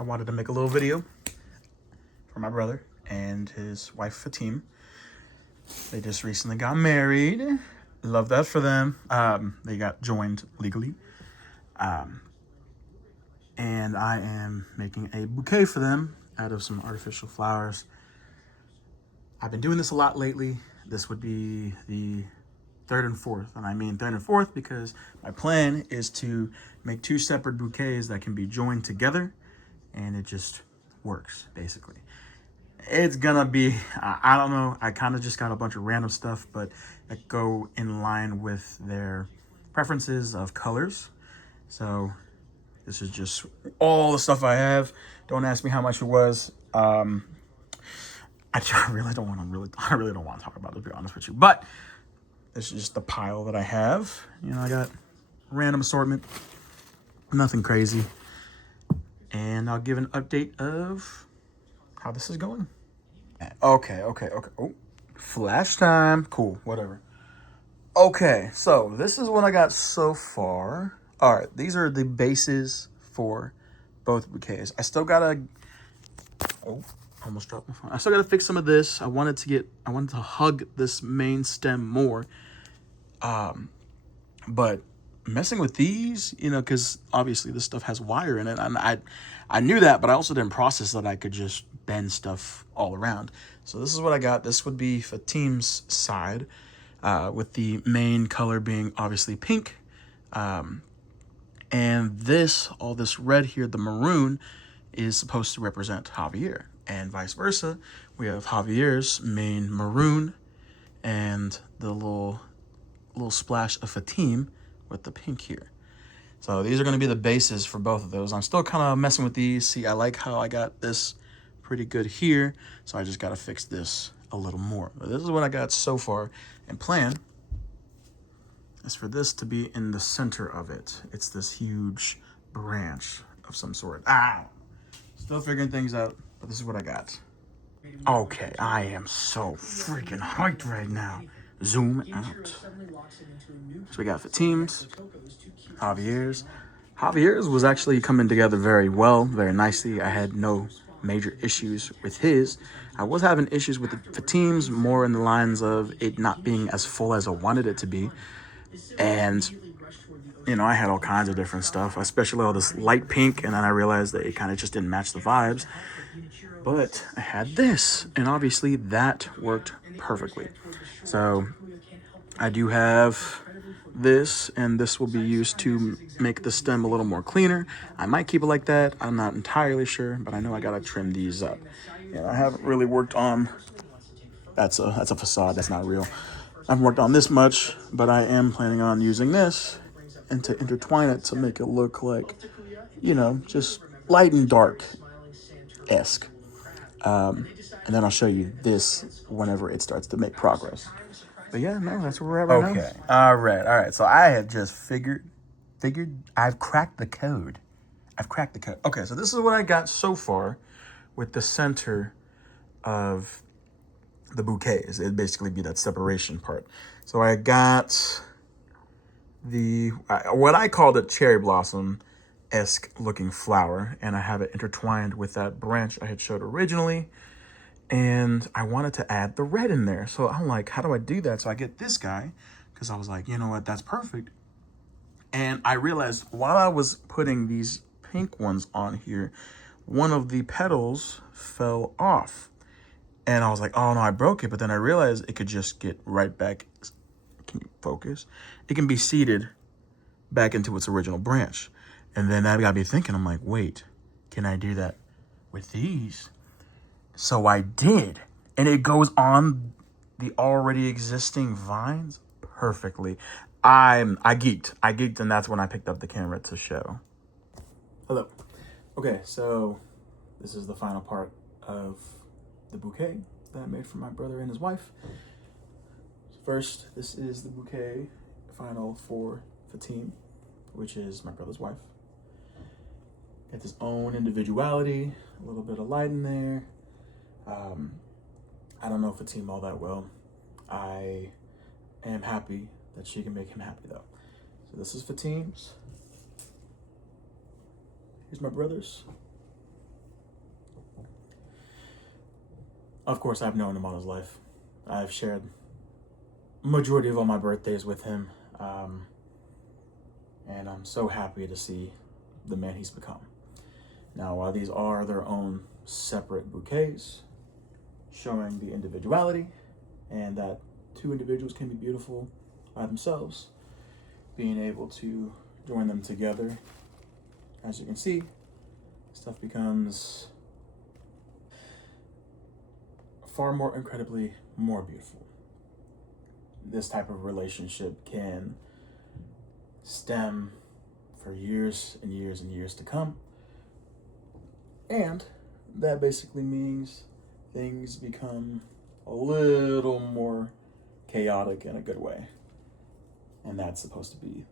I wanted to make a little video for my brother and his wife Fatim. They just recently got married. Love that for them. They got joined legally. And I am making a bouquet for them out of some artificial flowers. I've been doing this a lot lately. This would be the third and fourth. And I mean third and fourth because my plan is to make two separate bouquets that can be joined together, and it just works, basically. It's gonna be, I don't know, I kind of just got a bunch of random stuff, but that go in line with their preferences of colors. So this is just all the stuff I have. Don't ask me how much it was. I really don't want to talk about it, to be honest with you. But this is just the pile that I have. You know, I got random assortment, nothing crazy. And I'll give an update of how this is going. Okay. Oh, flash time. Cool, whatever. Okay, so this is what I got so far. All right, these are the bases for both bouquets. I still gotta, almost dropped my phone. I still gotta fix some of this. I wanted to hug this main stem more. But messing with these, you know, because obviously this stuff has wire in it. And I knew that, but I also didn't process that I could just bend stuff all around. So this is what I got. This would be Fatim's side, with the main color being obviously pink. And all this red here, the maroon, is supposed to represent Javier. And vice versa, we have Javier's main maroon and the little splash of Fatim with the pink here. So these are going to be the bases for both of those. I'm still kind of messing with these. See, I like how I got this pretty good here, so I just got to fix this a little more. But this is what I got so far, and plan is for this to be in the center of it. It's this huge branch of some sort. Still figuring things out, but this is what I got. Okay, I am so freaking hyped right now. Zoom out. So we got Fatim's, Javier's. Javier's was actually coming together very well, very nicely. I had no major issues with his. I was having issues with the Fatim's, more in the lines of it not being as full as I wanted it to be. And, you know, I had all kinds of different stuff, especially all this light pink, and then I realized that it kind of just didn't match the vibes. But I had this, and obviously that worked perfectly. So I do have this, and this will be used to make the stem a little more cleaner. I might keep it like that. I'm not entirely sure, but I know I gotta trim these up. Yeah, I haven't really worked on, that's a facade, that's not real. I haven't worked on this much, but I am planning on using this and to intertwine it to make it look like, you know, just light and dark-esque. And then I'll show you this whenever it starts to make progress. But yeah, no, that's where we're at right now. Okay, all right. So I have just figured, I've cracked the code. Okay, so this is what I got so far with the center of the bouquet. It'd basically be that separation part. So I got what I called a cherry blossom-esque looking flower, and I have it intertwined with that branch I had showed originally. And I wanted to add the red in there. So I'm like, how do I do that? So I get this guy, because I was like, you know what, that's perfect. And I realized while I was putting these pink ones on here, one of the petals fell off. And I was like, oh no, I broke it. But then I realized it could just get right back. Can you focus? It can be seated back into its original branch. And then that got me thinking, I'm like, wait, can I do that with these? So I did, and it goes on the already existing vines perfectly. I geeked, and that's when I picked up the camera to show. Hello. Okay, so this is the final part of the bouquet that I made for my brother and his wife. First, this is the bouquet final for Fatim, which is my brother's wife. It's its own individuality, a little bit of light in there. I don't know Fatim all that well. I am happy that she can make him happy though. So this is Fatim's. Here's my brother's. Of course, I've known him all his life. I've shared majority of all my birthdays with him, and I'm so happy to see the man he's become. Now, while these are their own separate bouquets, showing the individuality and that two individuals can be beautiful by themselves, being able to join them together, as you can see, stuff becomes far more incredibly more beautiful. This type of relationship can stem for years and years and years to come. And that basically means things become a little more chaotic in a good way. And that's supposed to be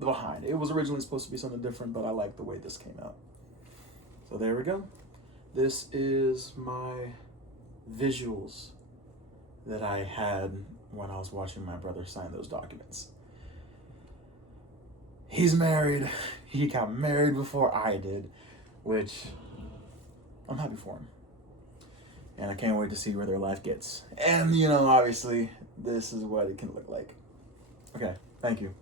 the behind. It was originally supposed to be something different, but I like the way this came out. So there we go. This is my visuals that I had when I was watching my brother sign those documents. He's married. He got married before I did, which I'm happy for him. And I can't wait to see where their life gets. And, obviously, this is what it can look like. Okay, thank you.